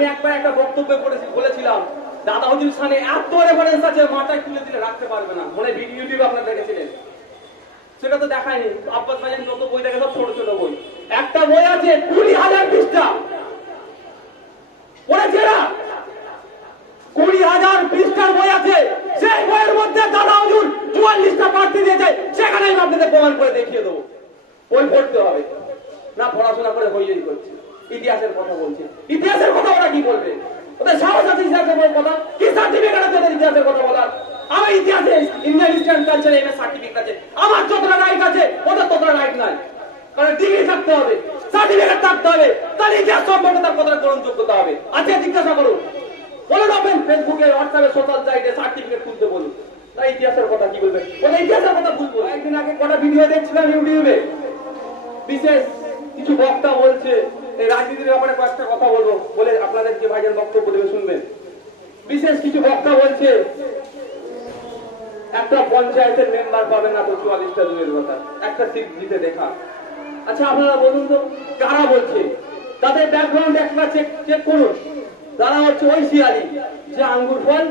আমি একবার একটা বক্তব্যে বলেছিলাম দাদা হুজুর সামনে এত রেফারেন্স আছে মাথায় তুলে দিলে রাখতে পারবে না, মনে ইউটিউবে আপনারা দেখেছিলেন, সেটা তো দেখায়নি। আব্বাস ভাইজান যত বই দেখে সব ছোট ছোট বই, একটা বই আছে 20,000 পৃষ্ঠা পড়েছে না, 20,000 পৃষ্ঠার বই আছে, সেই বইয়ের মধ্যে দাদা হুজুর 44টা প্রার্থী দিয়েছে, সেখানে আমি আপনাদের প্রমাণ করে দেখিয়ে দেবো। বই পড়তে হবে না, পড়াশোনা করে হইলেই করছে, ইতিহাসের কথা বলছে, ইতিহাসের কথা ওরা কি বলবে, ওদের সাহস আছে ইতিহাসের কথা, কি সার্টিফিকেট আছে ওদের ইতিহাসের কথা বলার? আমার ইতিহাসে ইন্ডিয়ান হিস্ট্রি কালচারে এমএ সার্টিফিকেট আছে, আমার যতটা রাইট আছে ওদের ততটা রাইট নাই, কারণ ডিগ্রি থাকতে হবে, সার্টিফিকেট থাকতে হবে, তাহলে ইতিহাস সম্পর্কে তার কতটা গ্রহণযোগ্যতা হবে। আজকে জিজ্ঞাসা করুন, বলে রাখবেন ফেসবুকে, হোয়াটসঅ্যাপে, সোশ্যাল সাইটে সার্টিফিকেট খুলতে বলুন, তাই ইতিহাসের কথা কি বলবে? ওরা ইতিহাসের কথা ভুলবো। একদিন আগে কটা ভিডিও দেখছিলাম ইউটিউবে, বিশেষ কিছু বক্তা বলছে এই রাজনীতির ব্যাপারে কয়েকটা কথা বলবো বলে আপনাদেরকে ভাইজান বক্তব্য দেবে, শুনবেন। বিশেষ কিছু বক্তা বলছে একটা পঞ্চায়েতের মেম্বার পাবেন না তো 44টা দূরের কথা, একটা সিট দিতে দেখা। আচ্ছা আপনারা বলুন তো কারা বলছে, তাদের ব্যাকগ্রাউন্ড একটা চেক করুন। তারা হচ্ছে ওই শিয়ালি যে আঙ্গুর ফল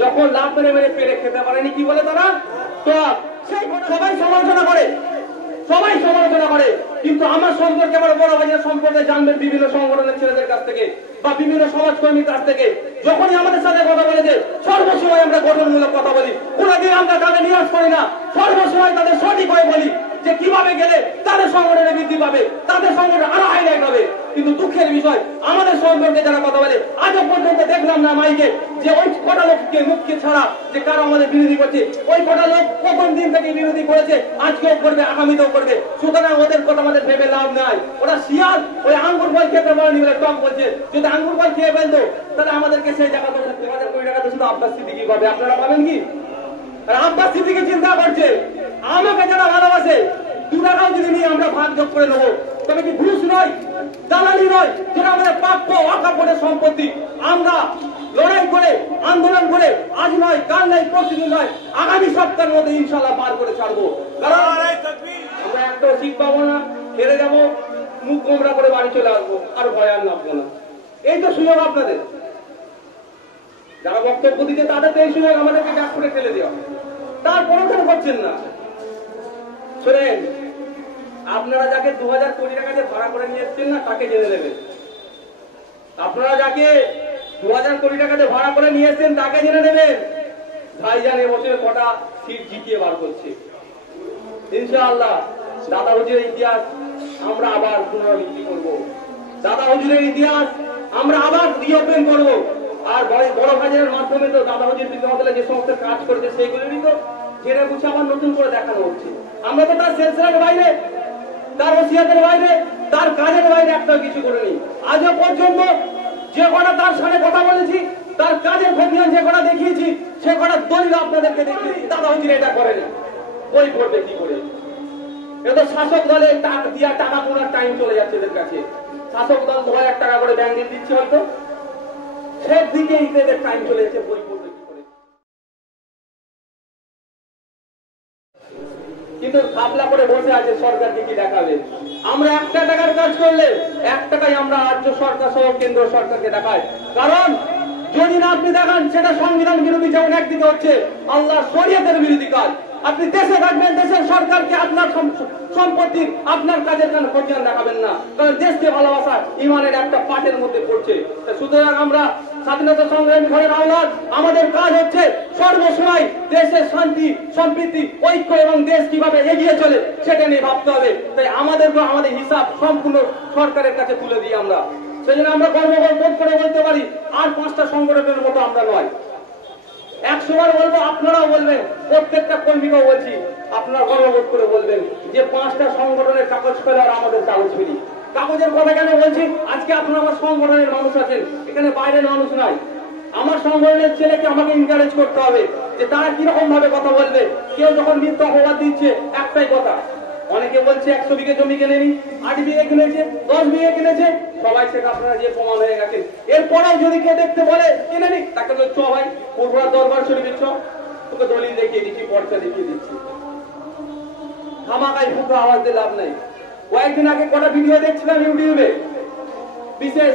যখন লাভ মেরে মেরে পেরে খেতে পারেনি, কি বলে তারা টক, সেই সবাই সমালোচনা করে, সবাই সমালোচনা করে। কিন্তু আমার সম্পর্কে, আমার বড় ভাইয়ের সম্পর্কে জানবেন বিভিন্ন সংগঠনের ছেলেদের কাছ থেকে বা বিভিন্ন সমাজকর্মীর কাছ থেকে, যখনই আমাদের সাথে কথা বলেছে সর্বসময় আমরা গঠনমূলক কথা বলি, কোনদিন আমরা তাদের নিরাশ করি না, সর্বসময় তাদের সঠিক হয়ে বলি যে কিভাবে গেলে তাদের সংগঠনে বৃদ্ধি পাবে, তাদের সংগঠন আরো হাইলাইট হবে। কিন্তু দুঃখের বিষয় আমাদের সম্পর্কে যারা কথা বলে আজও পর্যন্ত দেখলাম না মাইকে যে ওই কটা লোককে মুখকে ছাড়া যে কারো আমাদের বিরোধী করছে, ওই কটা লোক প্রথম দিন থেকে বিরোধী করেছে, আজকেও করবে, আগামীতেও করবে। সুতরাং ওদের কথা আমাদের ভেবে লাভ নাই, ওরা শিয়াল, ওই আঙ্গুর ফল খেতে পারেনি বলে টক বলছে। যদি আঙ্গুর ফল খেয়ে ফেলতো তাহলে আমাদেরকে সেই জায়গা থেকে 20 টাকা তো শুধু আব্বাস সিদ্দিকী পাবে, আপনারা পাবেন কি? আব্বাস সিদ্দিকী চিন্তা করছে আমাকে যারা ভালোবাসে 2 টাকাও যদি নিয়ে আমরা ভাগ যোগ করে নেবো, তবে কি ঘুষ নয়, দালালি নয়, যেটা আমাদের প্রাপ্য অকাপড়ের সম্পত্তি, আমরা লড়াই করে আন্দোলন করে আজ নয়, কাল নয়, প্রতিদিন নয়, আগামী সপ্তাহের মধ্যে ইনশাল্লাহ পার করে ছাড়বো। কারণ আমরা একটা শিখ পাবো না, হেরে যাবো, মুখ গোমরা করে বাড়ি চলে আসবো, আর ভয় আর নামবো না। এই তো সুযোগ আপনাদের, যারা বক্তব্য দিচ্ছে তাদের তো এই সুযোগ আমাদেরকে ব্যাক করে ফেলে দেওয়া, তারপরেও কেন করছেন না? শোনেন, আপনারা যাকে 2000 কোটি টাকা দিয়ে ভাড়া করে নিয়ে এসছেন না, তাকে জেনে নেবেন। আপনারা যাকে 2000 কোটি টাকা দিয়ে ভাড়া করে নিয়ে এসছেন তাকে জেনে নেবেন ভাইজান এবছর কটা সিট জিতিয়ে বার করছে। ইনশাআল্লাহ দাদা হুজুরের ইতিহাস আমরা আবার পুনরাবৃত্তি করব, দাদা হুজুরের ইতিহাস আমরা আবার রিওপেন করব। আর বড় ভাইজানের মাধ্যমে তো দাদা হুজুর বিদ্যালয়ে যে সমস্ত কাজ করেছে সেইগুলোরই তো জেনে বুঝে আবার নতুন করে দেখানো হচ্ছে। আমরা তো তার সিলসিলার বাইরে, তার ওসিয়াতের বাইরে, তার কাজের বাইরে একটাও কিছু করিনি। আজও পর্যন্ত যে কটা তার সাথে কথা বলেছি, তার কাজের খতিয়ান যে কটা দেখিয়েছি, সে কটা দলিল আপনাদেরকে দেখিয়েছি। দাদা হুজুর এটা করেনি, বই পড়বে কি করে? এটা শাসক দলে টাকা কোনার টাইম চলে যাচ্ছে এদের কাছে। শাসক দল 2000 টাকা করে ব্যাংক দিয়ে দিচ্ছে, হয়তো সব দিকে এদের টাইম চলে যাচ্ছে, বই পড়বে কি করে? কিন্তু খাপলা করে বসে আছে সরকারকে কি দেখাবে? আমরা 1 টাকার কাজ করলে 1 টাকায় আমরা রাজ্য সরকার সহ কেন্দ্র সরকারকে দেখাই। কারণ যদি না আপনি দেখান সেটা সংবিধান বিরোধী, যেমন একদিকে হচ্ছে আল্লাহ শরীয়তের বিরোধী কাজ। আপনি দেশে থাকবেন, দেশের সরকারকে আপনার সম্পত্তি, আপনার কাজের জন্য খতিয়ান দেখাবেন না, কারণ দেশকে ভালোবাসা ইমানের একটা পাঠের মধ্যে পড়ছে। সুতরাং আমরা স্বাধীনতা সংগ্রামী ঘরের আওলাদ, আমাদের কাজ হচ্ছে সর্বসময় দেশের শান্তি, সম্প্রীতি, ঐক্য এবং দেশ কিভাবে এগিয়ে চলে সেটা নিয়ে ভাবতে হবে। তাই আমাদেরকে আমাদের হিসাব সম্পূর্ণ সরকারের কাছে তুলে দিই আমরা। সেই জন্য আমরা গর্ববোধ করে বলতে পারি আর 5টা সংগঠনের মতো আমরা নয়। 100 বার বলবো, আপনারাও বলবেন, প্রত্যেকটা কর্মীকেও বলছি, আপনারা গর্ববোধ করে বলবেন যে 5টা সংগঠনের কাগজ পেলে আর আমাদের কাগজ ফেলি। কাগজের কথা কেন বলছি? আজকে আপনারা আমার সংগঠনের মানুষ আছেন, এখানে বাইরের মানুষ নাই। আমার সংগঠনের ছেলেকে আমাকে এনকারেজ করতে হবে যে তারা কিরকম ভাবে কথা বলবে। কেউ যখন মিথ্যা অপবাদ দিচ্ছে, একটাই কথা, অনেকে বলছে 100 বিঘে জমি কিনেনি, 8 বিঘে কিনেছে, 10 বিঘে কিনেছে, সবাই সেটা আপনারা যে প্রমাণ হয়ে গেছে। এরপরেও যদি কেউ দেখতে বলে কিনেনি, তাকে বলে চ ভাই পুরোপুরা দরবার শরীফে চ, তোকে দলিল দেখিয়ে দিচ্ছি, পর্চা দেখিয়ে দিচ্ছি। খামাকাই ফুটো আওয়াজ দিয়ে লাভ নাই। কয়েকদিন আগে কটা ভিডিও দেখছিলাম ইউটিউবে, বিশেষ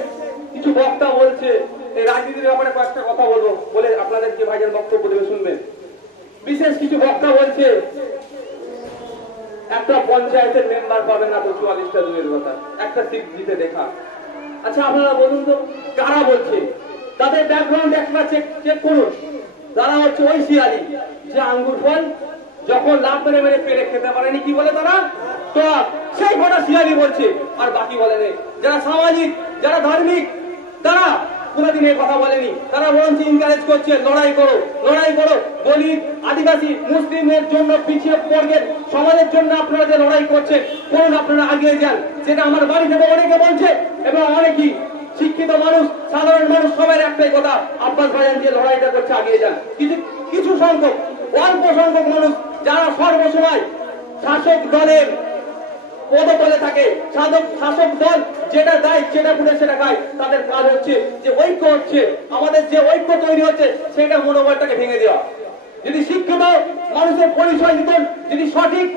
কিছু বক্তা বলছে এই রাজনীতির ব্যাপারে কয়েকটা কথা বলবো বলে আপনাদেরকে ভাইজান বক্তব্য দেবে শুনবেন। বিশেষ কিছু বক্তা বলছে একটা পঞ্চায়েতের মেম্বার পাবে না তো 44টা দূরের কথা, একটা সিট দিতে দেখা। আচ্ছা আপনারা বলুন তো কারা বলছে? তাদের ব্যাকগ্রাউন্ড একবার চেক করুন। তারা হচ্ছে ওই শিয়ালি যে আঙ্গুর ফল যখন লাভ মেরে মেরে পেরে খেতে পারেনি, কি বলে তারা? টক। সেই কটা শিয়ালি বলছে, আর বাকি বলে নেই। যারা সামাজিক, যারা ধার্মিক, তারা কোনদিন এই কথা বলেনি। তারা বরঞ্চ ইনকারেজ করছে লড়াই করো, লড়াই করো। দলিত, আদিবাসী, মুসলিমের জন্য, পিছিয়ে বর্গের সমাজের জন্য আপনারা যে লড়াই করছেন, করুন, আপনারা আগিয়ে যান। সেটা আমার বাড়ি থেকে অনেকে বলছে এবং অনেকেই শিক্ষিত মানুষ, সাধারণ মানুষ, সবাই একটাই কথা, আব্বাস ভাইজান যে লড়াইটা করছে আগিয়ে যান। কিছু সংখ্যক, অল্প সংখ্যক মানুষ যারা সর্বসময় শাসক দলের পদতলে থাকে, শাসক দল যেটা দেয় যেটা পুড়ে সেটা খায়, তাদের কাজ হচ্ছে যে ঐক্য হচ্ছে, আমাদের যে ঐক্য তৈরি হচ্ছে সেটা মনোবলটাকে ভেঙে দেওয়া। যদি শিক্ষিত মানুষের পরিচয় দিত, যদি সঠিক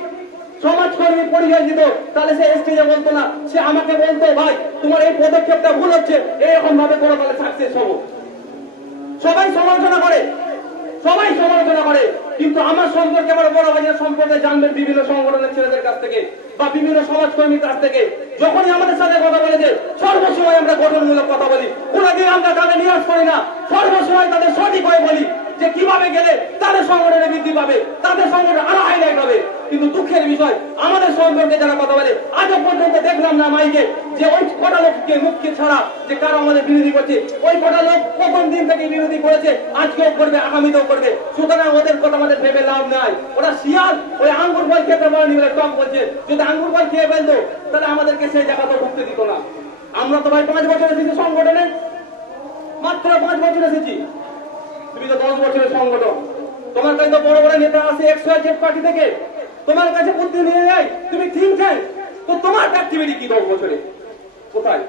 সমাজকর্মীর পরিচয় দিত, তাহলে সে স্টেজে বলতো না, সে আমাকে বলতো ভাই তোমার এই পদক্ষেপটা ভুল হচ্ছে, এরকম ভাবে কোনো তাহলে সাকসেস হবো। সবাই সমালোচনা করে, সবাই সমালোচনা করে, কিন্তু আমার সম্পর্কে, আমার বড় ভাইয়ের সম্পর্কে জানবেন বিভিন্ন সংগঠনের ছেলেদের কাছ থেকে বা বিভিন্ন সমাজকর্মীর কাছ থেকে। যখনই আমাদের সাথে কথা বলেছে সর্বসময় আমরা গঠনমূলক কথা বলি, কোনদিন আমরা তাদের নিরাশ করি না। সর্বসময় তাদের সঠিক হয়ে বলি যে কিভাবে গেলে তাদের সংগঠনে বৃদ্ধি পাবে, তাদের সংগঠনে আরো হাইলাইট হবে। কিন্তু দুঃখের বিষয় আমাদের সম্পর্কে যারা কথা বলে আজও পর্যন্ত দেখলাম না মাইকে যে ওই কটা লোককে মুখকে ছাড়া যে কারো আমাদের বিরোধী করছে, ওই কটা লোক প্রথম দিন থেকে বিরোধী করেছে, আজকেও করবে, আগামীতেও করবে। সুতরাং ওদের কথা আমাদের ভেবে লাভ নাই। ওরা শিয়াল, ওই আঙ্গুর ফল খেতে পারেনি বলে টক বলছে। যদি আঙ্গুর ফল খেয়ে ফেলতো তাহলে আমাদেরকে সেই জায়গাতে ঢুকতে দিত না। আমরা তো ভাই 5 বছর এসেছি সংগঠনে, মাত্র 5 বছর এসেছি। তুমি তো 10 বছরের সংগঠন, তোমার কাছে তো বড় বড় নেতা আছে XYZ পার্টি থেকে, তোমার কাছে বুদ্ধি নিয়ে যায়, তুমি থিঙ্ক ট্যাঙ্ক, তো তোমার অ্যাক্টিভিটি কি 10 বছরে? কোথায়?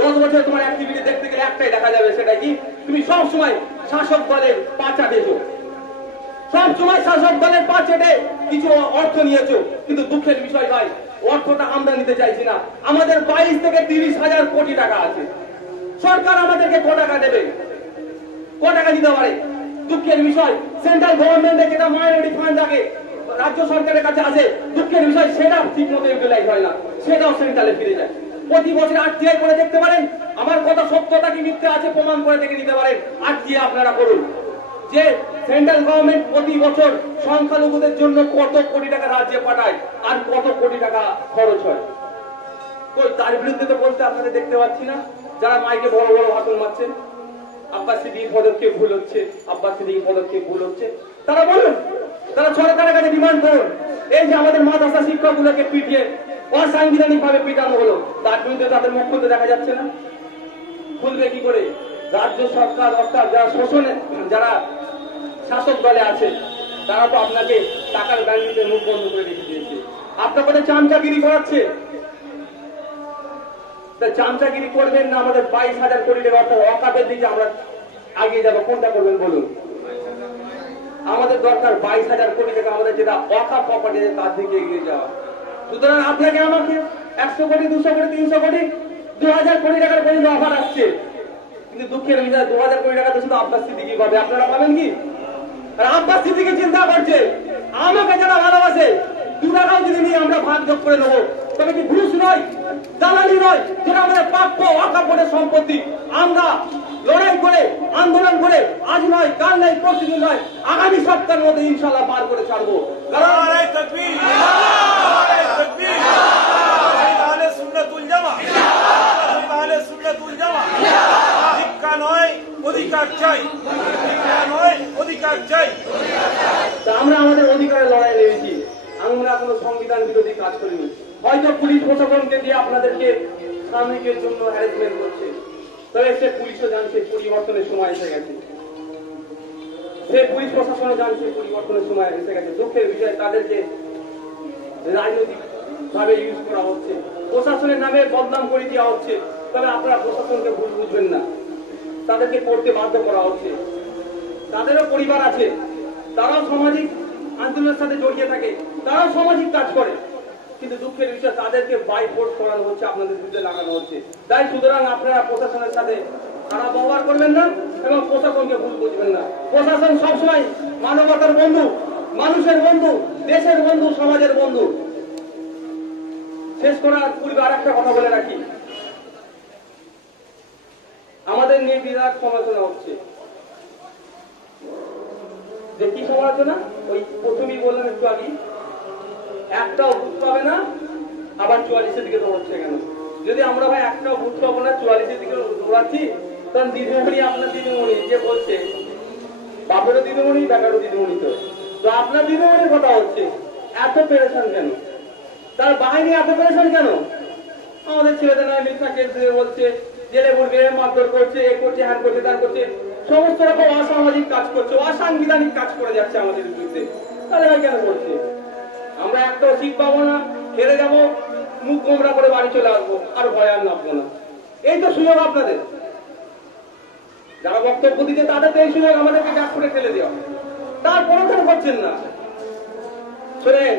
10 বছরে তোমার অ্যাক্টিভিটি দেখতে গেলে একটাই দেখা যাবে, সেটা কি তুমি সব সময় শাসক দলের পা চাটেছো, সব সময় শাসক দলের পা চেটে কিছু অর্থ নিয়েছো। কিন্তু দুঃখের বিষয় ভাই, অর্থটা আমরা নিতে চাইছি না। আমাদের 22 থেকে 30,000 কোটি টাকা আছে, সরকার আমাদেরকে ক টাকা দেবে, ক টাকা দিতে পারে? দুঃখের বিষয় সেন্ট্রাল গভর্নমেন্টের যেটা মাইনরিটি ফান্ড থাকে রাজ্য সরকারের কাছে আছে, দুঃখের বিষয় সেটা ঠিক মতো ইউটিলাইজ হয় না, সেটাও সেন্ট্রালে ফিরে যায়। প্রতি বছর RTI করে দেখতে পারেন, আমার কথা সত্যতা কি মিথ্যে আছে প্রমাণ করে দেখে নিতে পারেন। RTI আপনারা করুন যে সেন্ট্রাল গভর্নমেন্ট প্রতি বছর সংখ্যালঘুদের জন্য কত কোটি টাকা রাজ্যে পাঠায় আর কত কোটি টাকা খরচ হয়। তো তার বিরুদ্ধে তো বলতে আপনাদের দেখতে পাচ্ছি না। যারা মাইকে বড় বড় ভাষণ মারছেন, আব্বাস সিদ্দিকীর পদক্ষেপ ভুল হচ্ছে, আব্বাস সিদ্দিকীর পদক্ষেপ ভুল হচ্ছে, তারা বলুন, তারা সরকারের কাছে ডিমান্ড করুন। এই যে আমাদের মাদ্রাসা শিক্ষকগুলোকে পিটিয়ে অসাংবিধানিক ভাবে পিটানো হলো, তার বিরুদ্ধে তাদের মুখ খুলতে দেখা যাচ্ছে না। খুলবে কি করে? রাজ্য সরকার অর্থাৎ যারা শোষণে, যারা শাসক দলে আছে, তারা তো আপনাকে টাকার ব্যাংকিতে মুখ বন্ধ করে রেখে দিয়েছে, আপনার কাছে চামচাগিরি করাচ্ছে। চামচাগিরি করবেন না আমাদের 22,000 কোটি টাকা অর্থাৎ অকাপের দিকে আমরা আগিয়ে যাবো, কোনটা করবেন বলুন? আমাদের দরকার 22,000 কোটি টাকা, আমাদের যেটা অকাপ প্রপার্টি তার দিকে এগিয়ে যাওয়া। সুতরাং আপনাকে আমাকে 100 কোটি, 200 কোটি, 300 কোটি, 2,000 কোটি টাকার পর্যন্ত অফার আসছে। কিন্তু দুঃখের বিষয় 2,000 কোটি টাকা তো শুধু আব্বাস সিদ্দিকী পাবে, আপনারা পাবেন কি? আর আব্বাস সিদ্দিকী চিন্তা করছে আমাকে যারা ভালোবাসে 2 টাকাও যদি নিয়ে আমরা ভাগ যোগ করে নেবো, তবে কি ঘুষ নয়, দালালি নয়, যেটা আমাদের প্রাপ্য অকাপড়ের সম্পত্তি, আমরা লড়াই করে আন্দোলন করে আজ নয়, কাল নয়, প্রতিদিন নয়, আগামী সপ্তাহের মধ্যে ইনশাল্লাহ পার করে ছাড়বো। অধিকার চাই, অধিকার চাই। আমরা আমাদের অধিকারের লড়াই নেমেছি, আমরা কোনো সংবিধান বিরোধী কাজ করিনি। হয়তো পুলিশ প্রশাসনকে দিয়ে আপনাদেরকে শ্রমিকের জন্য হ্যারাসমেন্ট করছে, তবে সে পুলিশও জানছে পরিবর্তনের সময় এসে গেছে, সে পুলিশ প্রশাসনও জানছে পরিবর্তনের সময় এসে গেছে। দুঃখের বিষয় তাদেরকে রাজনৈতিক ভাবে ইউজ করা হচ্ছে, প্রশাসনের নামে বদনাম করে দেওয়া হচ্ছে। তবে আপনারা প্রশাসনকে ভুল বুঝবেন না, তাদেরকে পড়তে বাধ্য করা হচ্ছে। তাদেরও পরিবার আছে, তারাও সামাজিক আন্দোলনের সাথে জড়িয়ে থাকে, তারাও সামাজিক কাজ করে। কিন্তু দুঃখের বিষয় তাদেরকে বাই ফোর্স করানো হচ্ছে, আপনাদের বিরুদ্ধে লাগানো হচ্ছে। তাই সুতরাং আপনারা প্রশাসনের সাথে খারাপ ব্যবহার করবেন না এবং প্রশাসনকে ভুল বুঝবেন না। প্রশাসন সবসময় মানবতার বন্ধু, মানুষের বন্ধু, দেশের বন্ধু, সমাজের বন্ধু। শেষ করার পূর্বে আর একটা কথা বলে রাখি, আমাদের নিয়ে বিরাট সমালোচনা হচ্ছে। যে কি সমালোচনা? ওই প্রথমেই বললাম একটু আগে, একটাও বুথ পাবে না, আবার 44-এর দিকে দৌড়াচ্ছে কেন? যদি আমরা ভাই একটাও বুথ পাবো না, 44-এর দিকে দৌড়াচ্ছি, তখন দিদিমণি, আপনার দিদিমণি যে বলছে, বাপেরও দিদিমণি, বেটারও দিদিমণি, তো আপনার দিদিমণির কথা হচ্ছে, এত পেরেশান কেন? তার বাহিনী এত পেরেশান কেন? আমাদের ছেলেদের নয় মিথ্যা কেস দিয়ে বলছে, জেলে ভরবে, মারধর করছে, এ করছে, হ্যান করছে, তার করছে, সমস্ত রকম অসামাজিক কাজ করছে, অসাংবিধানিক কাজ করে যাচ্ছে আমাদের বিরুদ্ধে। তাহলে ভাই কেন করছে? আমরা একটাও সিট পাবো না, হেরে যাবো, মুখ গোমরা করে বাড়ি চলে আসবো, আর ভয় আর নামবো না। এই তো সুযোগ আপনাদের, যারা বক্তব্য দিচ্ছে তাদের তো এই সুযোগ আমাদেরকে ডাক করে ফেলে দেওয়া, তারপরেও কেন করছেন না? শোনেন,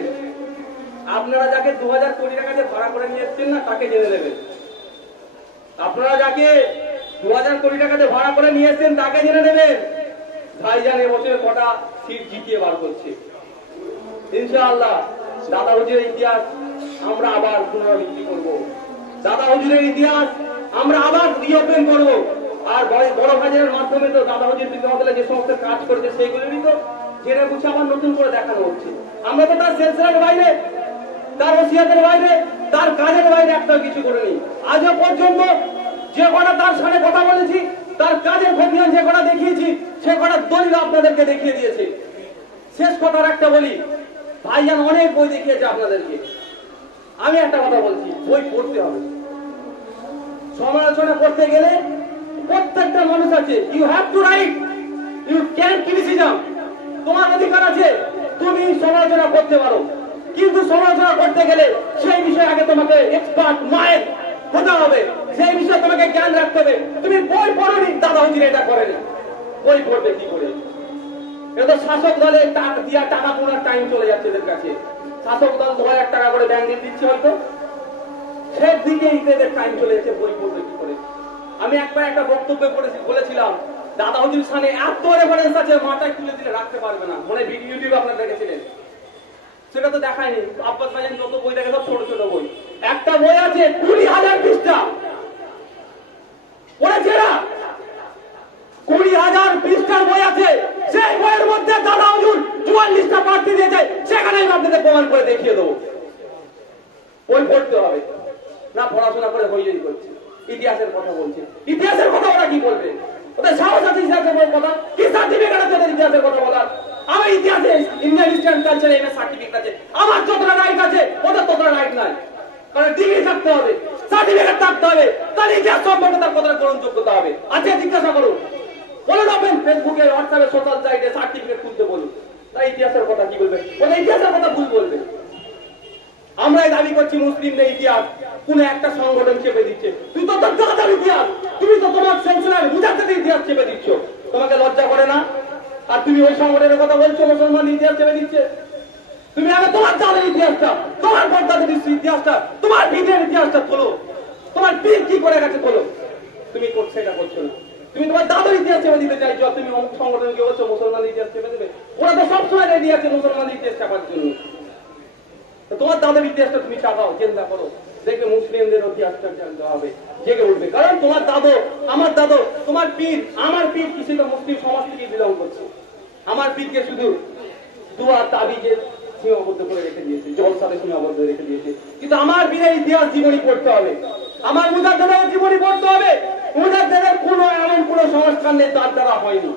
আপনারা যাকে 2000 কোটি টাকা দিয়ে ভাড়া করে নিয়ে এসছেন না, তাকে জেনে নেবেন। আপনারা যাকে 2000 কোটি টাকা দিয়ে ভাড়া করে নিয়ে এসছেন তাকে জেনে নেবেন। ভাইজান এবছর কটা সিট জিতিয়ে বার করছে ইনশাআল্লাহ। দাদা হুজুরের ইতিহাস আমরা আবার পুনরাবৃত্তি করব, দাদা হুজুরের ইতিহাস আমরা আবার রিওপেন করব। আর বড় ভাইজানের মাধ্যমে তো দাদা হুজুর বিদ্যামন্ডলে যে সমস্ত কাজ করেছে সেইগুলোরই তো জেনে বুঝে আবার নতুন করে দেখানো হচ্ছে। আমরা তো তার সেলসেলার বাইরে, তার ওসিয়াতের বাইরে, তার কাজের বাইরে একটা কিছু করিনি আজও পর্যন্ত। যে কটা তার সামনে কথা বলেছি, তার কাজের খতিয়ান যে কটা দেখিয়েছি, সে কটা দলিল আপনাদেরকে দেখিয়ে দিয়েছে। শেষ কথার একটা বলি, ভাইজান অনেক বই দেখিয়েছে আপনাদেরকে। আমি একটা কথা বলছি, বই পড়তে হবে। সমালোচনা করতে গেলে প্রত্যেকটা মানুষ আছে, you have to right, you can criticism, তোমার অধিকার আছে, তুমি সমালোচনা করতে পারো। কিন্তু সমালোচনা করতে গেলে সেই বিষয়ে আগে তোমাকে এক্সপার্ট মায়ের হতে হবে, সেই বিষয়ে তোমাকে জ্ঞান রাখতে হবে। তুমি বই পড়োনি, দাদা হুজুর এটা করেনি, বই পড়বে কি করে? এটা শাসক দলে টাকা পোড়ার টাইম চলে যাচ্ছে এদের কাছে। শাসক দল 2000 টাকা করে ব্যাংক দিচ্ছে, হয়তো শেষ দিকে এদের টাইম চলে যাচ্ছে, বই পড়বে কি করে? আমি একবার একটা বক্তব্যে বলেছিলাম, দাদা হুজুর সামনে এত রেফারেন্স আছে, মাথায় তুলে দিলে রাখতে পারবে না। মনে ইউটিউবে আপনারা দেখেছিলেন, সেটা তো দেখায়নি। আব্বাস ভাইজান যত বই দেখে সব ছোট ছোট বই। একটা বই আছে 20,000 পৃষ্ঠা, পড়েছে না? 20,000 পৃষ্ঠার বই আছে, সেই বইয়ের মধ্যে দাদা হুজুর 44টা প্রার্থী দিয়েছে, সেখানে আমি আপনাদের প্রমাণ করে দেখিয়ে দেবো। বই পড়তে হবে না, পড়াশোনা করে হইয়াই করছে। ইতিহাসের কথা বলছে, ইতিহাসের কথা ওরা কি বলবে? ওদের সাহস আছে ইতিহাসের কথা? কি সার্টিফিকেট আছে ওদের ইতিহাসের কথা বলার? আমার ইতিহাসে ইন্ডিয়ান হিস্ট্রি এন্ড কালচারে এমএ সার্টিফিকেট আছে, আমার যতটা রাইট আছে ওদের ততটা রাইট নাই। কারণ ডিগ্রি থাকতে হবে, সার্টিফিকেট থাকতে হবে, তার ইতিহাস সম্পর্কে তার কতটা গ্রহণযোগ্যতা হবে। আচ্ছা জিজ্ঞাসা করুন, বলে দেবেন ফেসবুকে, হোয়াটসঅ্যাপে, সোশ্যাল সাইটে সার্টিফিকেট খুলতে বলুন, তাই ইতিহাসের কথা কি বলবে? ওদের ইতিহাসের কথা ভুল বলবে। আমরাই দাবি করছি মুসলিমদের ইতিহাস কোন একটা সংগঠন চেপে দিচ্ছে। তুই তো তোর জায়গার ইতিহাস, তুমি তো তোমার সেন্সুলার মুজাদ্দিদের ইতিহাস চেপে দিচ্ছ, তোমাকে লজ্জা করে না? আর তুমি ওই সংগঠনের কথা বলছো মুসলমান ইতিহাস চেপে দিচ্ছে। তুমি আগে তোমার জালের ইতিহাসটা, তোমার পর্দাদের ইতিহাসটা, তোমার ভিটের ইতিহাসটা তোলো, তোমার পীর কি করে গেছে তোলো। তুমি সেটা করছো না, তুমি তোমার দাদুর ইতিহাস চেপে দিতে চাইছো। তুমি অমুক সংগঠনকে বলছো মুসলমান ইতিহাস চেপে দেবে, ওরা তো সবসময় রেডি আছে মুসলমান ইতিহাস চাপার জন্য। তোমার দাদুর ইতিহাসটা তুমি চাপাও, চিন্তা করো, দেখবে মুসলিমদের ইতিহাসটা জানতে হবে, জেগে উঠবে। কারণ তোমার দাদু, আমার দাদু, তোমার পীর, আমার পীর কিছু তো মুসলিম সমাজ থেকে বিলং করছে। আমার পীরকে শুধু দুয়া তাবিজের সীমাবদ্ধ করে রেখে দিয়েছে, জলসাতে সীমাবদ্ধ রেখে দিয়েছে। কিন্তু আমার পীরের ইতিহাস জীবনী পড়তে হবে, আমার মুজাদ্দিদের জীবনী পড়তে হবে। মুজাদ্দিদের কোনো এমন কোন সংস্কার নেই তার দ্বারা হয়নি।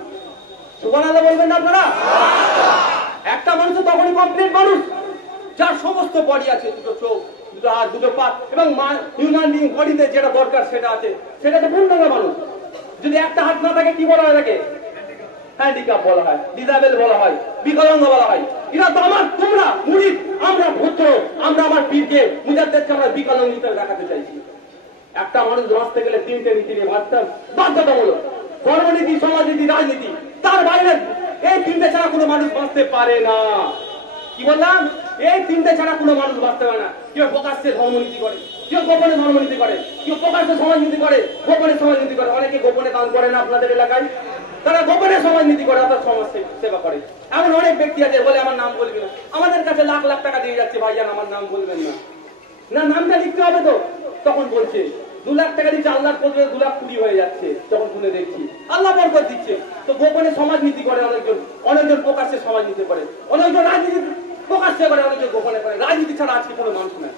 সুবহানাল্লাহ বলবেন না আপনারা? একটা মানুষ তখনই কমপ্লিট মানুষ যার সমস্ত বডি আছে, দুটো চোখ, দুটো হাত, দুটো পা, এবং হিউম্যান বিং বডিতে যেটা দরকার সেটা আছে, সেটা তো পূর্ণাঙ্গ মানুষ। যদি একটা হাত না থাকে কি বলা হয় তাকে? হ্যান্ডিক্যাপ বলা হয়, ডিসেবল বলা হয়, বিকলাঙ্গ বলা হয়। এরা তো আমার, তোমরা মুরিদ, আমরা পুত্র, আমরা আমার পীরকে মুজাদ্দিদকে আমরা বিকলাঙ্গ হিসেবে দেখাতে চাইছি। একটা মানুষ বাঁচতে গেলে 3টে নীতি নিয়ে বাঁচতে বাধ্যতামূলক, ধর্মনীতি, সমাজনীতি, রাজনীতি। তার বাইরে এই 3টে ছাড়া কোনো মানুষ বাঁচতে পারে না। কি বললাম? এই তিনটে ছাড়া কোনো মানুষ বাঁচতে পারে না। কেউ প্রকাশ্যে ধর্মনীতি করে, কেউ গোপনে ধর্মনীতি করে, কেউ প্রকাশ্যে সমাজনীতি করে, গোপনে সমাজনীতি করে। অনেকে গোপনে দান করে না আপনাদের এলাকায়, তারা গোপনে সমাজনীতি করে, অর্থাৎ সমাজ সেবা করে। এমন অনেক ব্যক্তি আছে বলে আমার নাম বলবে না, আমাদের কাছে লাখ লাখ টাকা দিয়ে যাচ্ছে, ভাইজান আমার নাম বলবেন না। না, নামটা লিখতে হবে তো। তখন বলছে 2 লাখ টাকা দিচ্ছে, আল্লাহ করবে 2 লাখ 20 হয়ে যাচ্ছে। তখন শুনে দেখছি আল্লাহ বরকত দিচ্ছে। তো গোপনে সমাজনীতি করে অনেকজন, অনেকজন প্রকাশ্যে সমাজনীতি করে, অনেকজন রাজনীতি প্রকাশ্যে করে, অনেকজন গোপনে করে। রাজনীতি ছাড়া আজকে কোনো মানুষ নাই,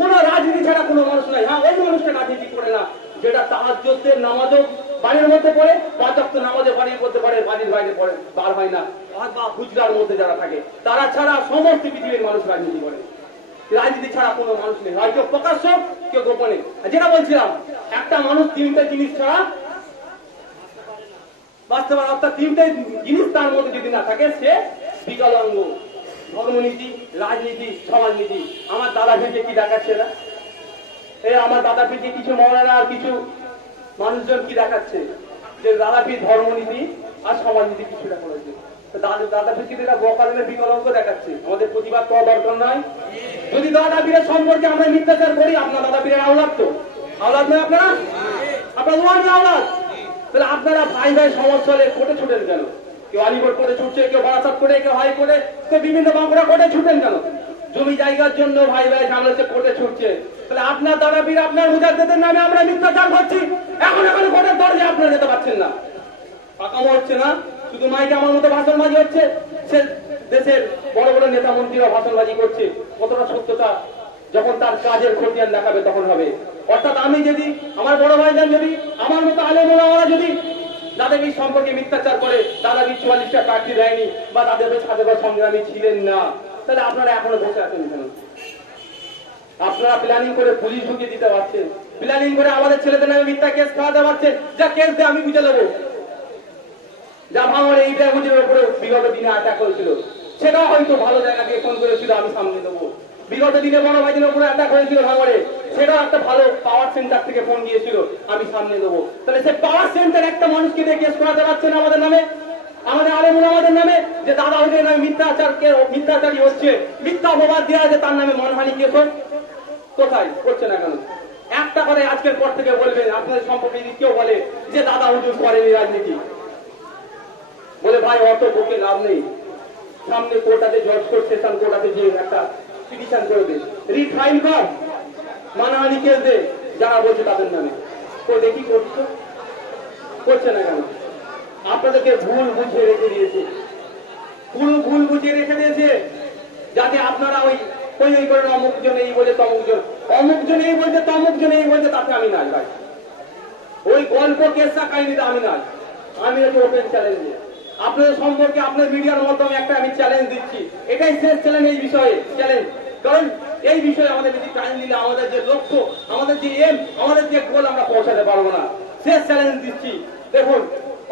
কোনো রাজনীতি ছাড়া কোনো মানুষ নাই। হ্যাঁ, ওই মানুষটা রাজনীতি করে না যেটা তাহাজ্জুদের নামাজও বাড়ির মধ্যে পড়ে, 5 ওয়াক্ত নামাজও বাড়ির মধ্যে পড়ে, বাড়ির বাইরে পড়ে, বার হয় না, বা হুজরার মধ্যে যারা থাকে তারা ছাড়া সমস্ত পৃথিবীর মানুষ রাজনীতি করে। রাজনীতি ছাড়া কোনো মানুষ নেই, হয় কেউ প্রকাশ্য, কেউ গোপনে। যেটা বলছিলাম, একটা মানুষ 3টে জিনিস ছাড়া বাঁচতে পারে, অর্থাৎ 3টে জিনিস তার মধ্যে যদি না থাকে সে বিকলাঙ্গ। ধর্মনীতি, রাজনীতি, সমাজনীতি। আমার দাদা ভেজে কি দেখাচ্ছে না? আমার দাদা ভেজে কিছু মৌলানা আর কিছু মানুষজন কি দেখাচ্ছে যে দাদাপীর ধর্মনীতি আর সমাজনীতি কিছুটা করেছে। দাদা পীরা বকালের বিকলঙ্ক দেখাচ্ছে। আমাদের প্রতিবাদ করা দরকার নয়? যদি দাদা পীরের সম্পর্কে আমরা মিথ্যাচার করি, আপনার দাদা পীরের আওলাদ তো আওলাদ নয়? আপনারা আপনার আওলাদ, তাহলে আপনারা ভাই ভাই সমস্যা হলে কোর্টে ছুটেন কেন? কেউ আলিগড় কোর্টে ছুটছে, কেউ বারাসাত করে, কেউ হাই কোর্টে, কেউ বিভিন্ন বাঁকুড়া কোর্টে ছুটেন কেন? জমি জায়গার জন্য ভাই ভাই ঝামেলাতে কোর্টে ছুটছে। তাহলে আপনার দাদা পীর, আপনার মুজাদ্দিদের নামে আমরা মিথ্যাচার করছি, এখন কোর্টের দরজা আপনারা যেতে পারছেন না। পাকামো হচ্ছে না, শুধু মাইকে আমার মতো ভাষণবাজি হচ্ছে। সে দেশের বড় বড় নেতা মন্ত্রীরা ভাষণবাজি করছে, কতটা সত্যতা যখন তার কাজের খতিয়ান দেখাবে তখন হবে। অর্থাৎ আমি যদি, আমার বড় ভাইজান যদি, আমার মতো আলেম ওলামারা যদি দাদাবীর সম্পর্কে মিথ্যাচার করে, দাদাবীর 44টা প্রার্থী দেয়নি বা দাদাবীর স্বাধীনতা সংগ্রামী ছিলেন না, তাহলে আপনারা এখনো বসে আছেন কেন? আপনারা প্ল্যানিং করে পুলিশ ঢুকিয়ে দিতে পারছেন, প্ল্যানিং করে আমাদের ছেলেদের নামে মিথ্যা কেস খাওয়াতে পারছেন। যা কেস দিয়ে আমি বুঝে নেবো, যা ভাঙড়ে এই ব্যাগুজের উপরে বিগত দিনে অ্যাটাক হয়েছিল, সেটাও হয়তো ভালো জায়গা থেকে ফোন করেছিল, আমি সামনে দেবো। বিগত দিনে বড় ভাইদের উপরে অ্যাটাক হয়েছিল ভাঙড়ে, সেটাও একটা ভালো পাওয়ার সেন্টার থেকে ফোন দিয়েছিল, আমি সামনে দেবো। তাহলে সে পাওয়ার সেন্টার একটা মানুষকে দিয়ে কেস করাতে পারছে না আমাদের নামে, আমাদের আলেমুল আমাদের নামে, যে দাদা হুজুরের নামে মিথ্যাচারী হচ্ছে, মিথ্যা অপবাদ দেওয়া আছে, তার নামে মানহানি কেস কোথায় করছে না কেন? একটা করে আজকের পর থেকে বলবেন আপনাদের সম্পর্কে যদি কেউ বলে যে দাদা হুজুর করেনি রাজনীতি, বলে ভাই অত বকে লাভ নেই, সামনে কোর্টাতে জজ কোর্ট, সেশন কোর্টাতে যে একটা পিটিশন করে দে, রিফাইন কর, মানহানি কেস দে যারা বলছে তাদের নামে। তো দেখি করছে না কেন? আপনাদেরকে ভুল বুঝিয়ে রেখে দিয়েছে, পুরো ভুল বুঝিয়ে রেখে দিয়েছে, যাতে আপনারা ওই ওই করেন অমুক জন এই বলে তমুক জন, অমুক জন এই বলছে তমুক জন এই বলছে, তাতে আমি নাই ভাই। ওই গল্প কেসা কাহিনীতে আমি নাই। আমি হচ্ছে ওপেন চ্যালেঞ্জ, আপনাদের সম্পর্কে আপনার মিডিয়ার মাধ্যমে একটা আমি চ্যালেঞ্জ দিচ্ছি, এটাই শেষ চ্যালেঞ্জ এই বিষয়ে চ্যালেঞ্জ। কারণ এই বিষয়ে আমাদের বেশি টাইম দিলে আমাদের যে লক্ষ্য, আমাদের যে এম, আমাদের যে গোল আমরা পৌঁছাতে পারবো না। শেষ চ্যালেঞ্জ দিচ্ছি। দেখুন,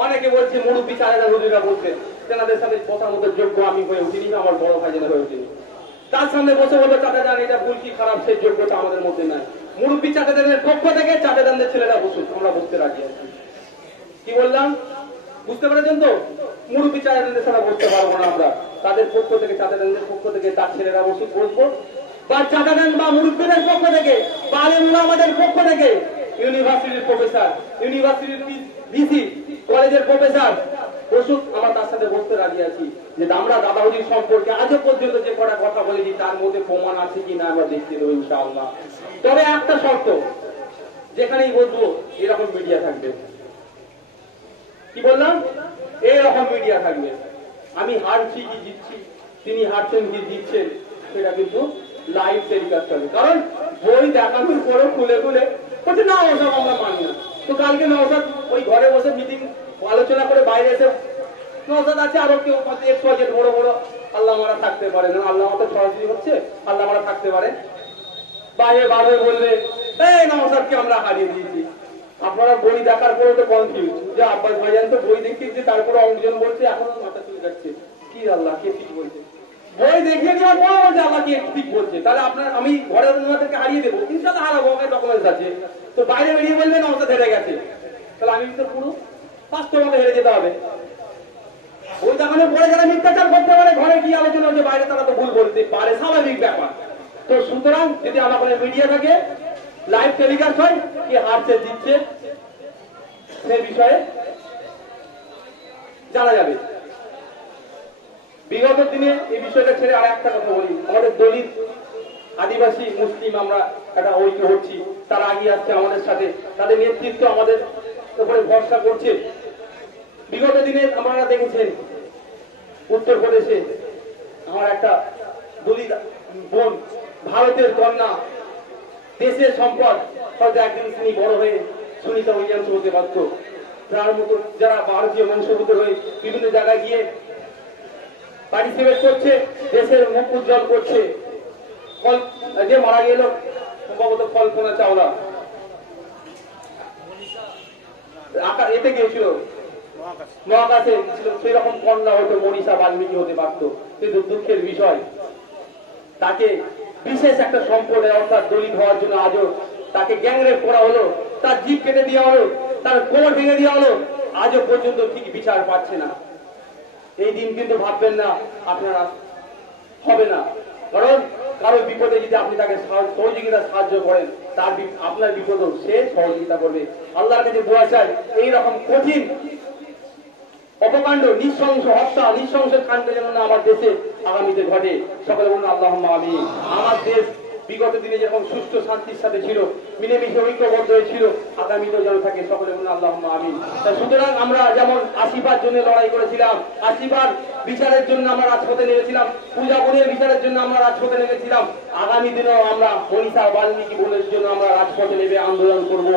অনেকে বলছে মুরব্বী চারেরা হুজুরা বলছে, তেনাদের সাথে বসার মতো যোগ্য আমি হয়ে উঠিনি, আমার বড় ভাই যেন হয়ে উঠিনি। তার সামনে বসে বলবো চাচা যান এটা ভুল কি খারাপ, সেই যোগ্যতা আমাদের মধ্যে নাই। মুরব্বী চাচাদের পক্ষ থেকে চাচাদের ছেলেরা বসুক, আমরা বসতে রাজি আছি। কি বললাম বুঝতে পেরেছেন তো? মুরব্বী চাচাদের সাথে বসতে পারবো না আমরা, তাদের পক্ষ থেকে, চাচাদের পক্ষ থেকে তার ছেলেরা বসুক, বসবো। বা চাচাদান বা মুরব্বীদের পক্ষ থেকে, বা আলেমুল্লাহ আমাদের পক্ষ থেকে, ইউনিভার্সিটির প্রফেসর, ইউনিভার্সিটির ভিসি, কলেজের প্রফেসর বসুক, আমরা তার সাথে বসতে রাজি আছি। যে আমরা দাদা হুজুর সম্পর্কে আজও পর্যন্ত যে কটা কথা বলেছি তার মধ্যে প্রমাণ আছে কি না আমরা দেখতে দেবো ইনশাআল্লাহ। তবে একটা শর্ত, যেখানেই বলবো এরকম মিডিয়া থাকবে। কি বললাম? এইরকম মিডিয়া থাকবে। আমি হারছি কি জিতছি, তিনি হারছেন কি জিতছেন, সেটা কিন্তু লাইভ টেলিকাস্ট হবে। কারণ বই দেখানোর পরে খুলে খুলে বলছে না ওসব আমরা মানি না। তো কালকে নওশাদ ওই ঘরে বসে মিটিং আলোচনা করে বাইরে এসে, নওশাদ আছে আরো কেউ বড় বড় আল্লাহ মারা থাকতে পারে না, আল্লাহ মারা সরাসরি হচ্ছে, আল্লাহ মারা থাকতে পারে, বাইরে বার হয়ে বলবে এই নওশাদকে আমরা হারিয়ে দিয়েছি। আপনারা বই দেখার পরে তো কনফিউজ, যে আব্বাস ভাইজান তো বই দেখিয়েছে, তারপরে অনেকজন বলছে এখনো মাথা চলে যাচ্ছে, কি আল্লাহ কে ঠিক বলছে, বই দেখিয়ে দেওয়ার পর বলছে আল্লাহ কে ঠিক বলছে। তাহলে আপনার আমি ঘরের ওনাদেরকে হারিয়ে দেবো, ইনশাআল্লাহ হারাবো, আমাকে ডকুমেন্টস আছে। তো বাইরে বেরিয়ে বলবেন নওশাদ হেরে গেছে, তাহলে আমি তো পুরো বাস্তবভাবে হেরে যেতে হবে। ওই দোকানে পরে যারা মিথ্যাচার করতে পারে ঘরে গিয়ে আলোচনা হচ্ছে, বাইরে তারা তো ভুল বলতে পারে, স্বাভাবিক ব্যাপার। তো সুতরাং যদি আমার কোনো মিডিয়া থাকে, লাইভ টেলিকাস্ট হয়, কি হারছে জিতছে সে বিষয়ে জানা যাবে। বিগত দিনে এই বিষয়টা ছেড়ে আর একটা কথা বলি, আমাদের দলিত আদিবাসী মুসলিম আমরা একটা ঐক্য হচ্ছি, তারা এগিয়ে আসছে আমাদের সাথে, তাদের নেতৃত্ব আমাদের উপরে ভরসা করছে। বিগত দিনে আপনারা দেখেছেন উত্তরপ্রদেশে আমার একটা দলিত বোন, ভারতের কন্যা, দেশের সম্পদ, হয়তো একদিন তিনি বড় হয়ে সুনিতা উইলিয়ামস হতে পারত। তার মতো যারা ভারতীয় বংশোদ্ভূত হয়ে বিভিন্ন জায়গায় গিয়ে পার্টিসিপেট করছে, দেশের মুখ উজ্জ্বল করছে। যে মারা গেল সম্ভবত কল্পনা চাওলা, এতে গিয়েছিল মহাকাশে ছিল, সেই রকম কন্যা হয়তো মনীষা বাল্মীকি হতে পারত। কিন্তু দুঃখের বিষয়, তাকে বিশেষ একটা সম্পদের অর্থাৎ দলিত হওয়ার জন্য আজও তাকে গ্যাংরেপ করা হলো, তার জিভ কেটে দেওয়া হলো, তার কোমর ভেঙে দেওয়া হলো, আজও পর্যন্ত ঠিক বিচার পাচ্ছে না। এই দিন কিন্তু ভাববেন না আপনারা হবে না, কারণ কারো বিপদে যদি আপনি তাকে সহযোগিতা সাহায্য করেন, তার আপনার বিপদেও সে সহযোগিতা করবে। আল্লাহর কাছে দোয়া চাই এইরকম কঠিন অপকাণ্ড, নৃশংস হত্যা, নৃশংস কাণ্ড যেন না আমার দেশে আগামীতে ঘটে। সকলে বলুন আল্লাহুম্মা আমিন। আমার দেশ বিগত দিনে যেরকম সুস্থ শান্তির সাথে ছিল, মিলেমিশে ঐক্যবদ্ধ হয়েছিল, আগামীতেও যেন থাকে। সকলে বলুন আল্লাহুম্মা আমিন। সুতরাং আমরা যেমন আসিফার জন্য লড়াই করেছিলাম, আসিফার বিচারের জন্য আমরা রাজপথে নেমেছিলাম, পূজা বোনের বিচারের জন্য আমরা রাজপথে নেমেছিলাম, আগামী দিনেও আমরা মনীষা বাল্মীকি বোনের জন্য আমরা রাজপথে নেমে আন্দোলন করব।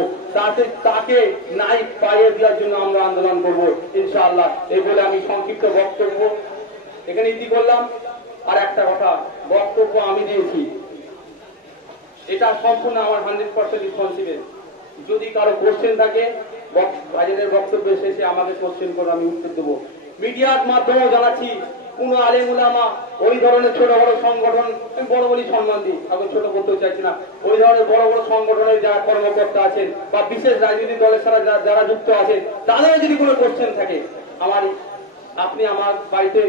তাকে নাই পাইয়ে দেওয়ার জন্য আমরা আন্দোলন করব ইনশাআল্লাহ। এই বলে আমি সংক্ষিপ্ত বক্তব্য এখানে ইতি করলাম। আর একটা কথা, বক্তব্য আমি দিয়েছি, এটা সম্পূর্ণ আমার 100% রেসপন্সিবল। যদি কারো কোশ্চেন থাকে ভাইজানের বক্তব্যের শেষে আমাকে কোশ্চেন করে আমি উত্তর দেবো। মিডিয়ার মাধ্যমেও জানাচ্ছি, কোন আলেম উলামা ওই ধরনের ছোট বড় সংগঠন, আমি বড় বলি সম্মান দিই, আমি ছোট করতেও চাইছি না, ওই ধরনের বড় বড় সংগঠনের যারা কর্মকর্তা আছেন বা বিশেষ রাজনৈতিক দলের সাথে যারা যুক্ত আছেন, তাদের যদি কোনো কোশ্চেন থাকে আপনি আমার বাড়িতে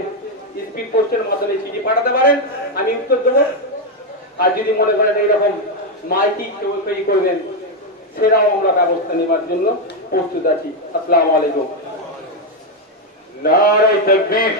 স্পিড পোস্টের মাধ্যমে চিঠি পাঠাতে পারেন, আমি উত্তর দেবো। আর যদি মনে করেন এইরকম মাইকি কেউ তৈরি করবেন, সেটাও আমরা ব্যবস্থা নেওয়ার জন্য প্রস্তুত আছি। আসসালামু আলাইকুম। নারে তাকবীর।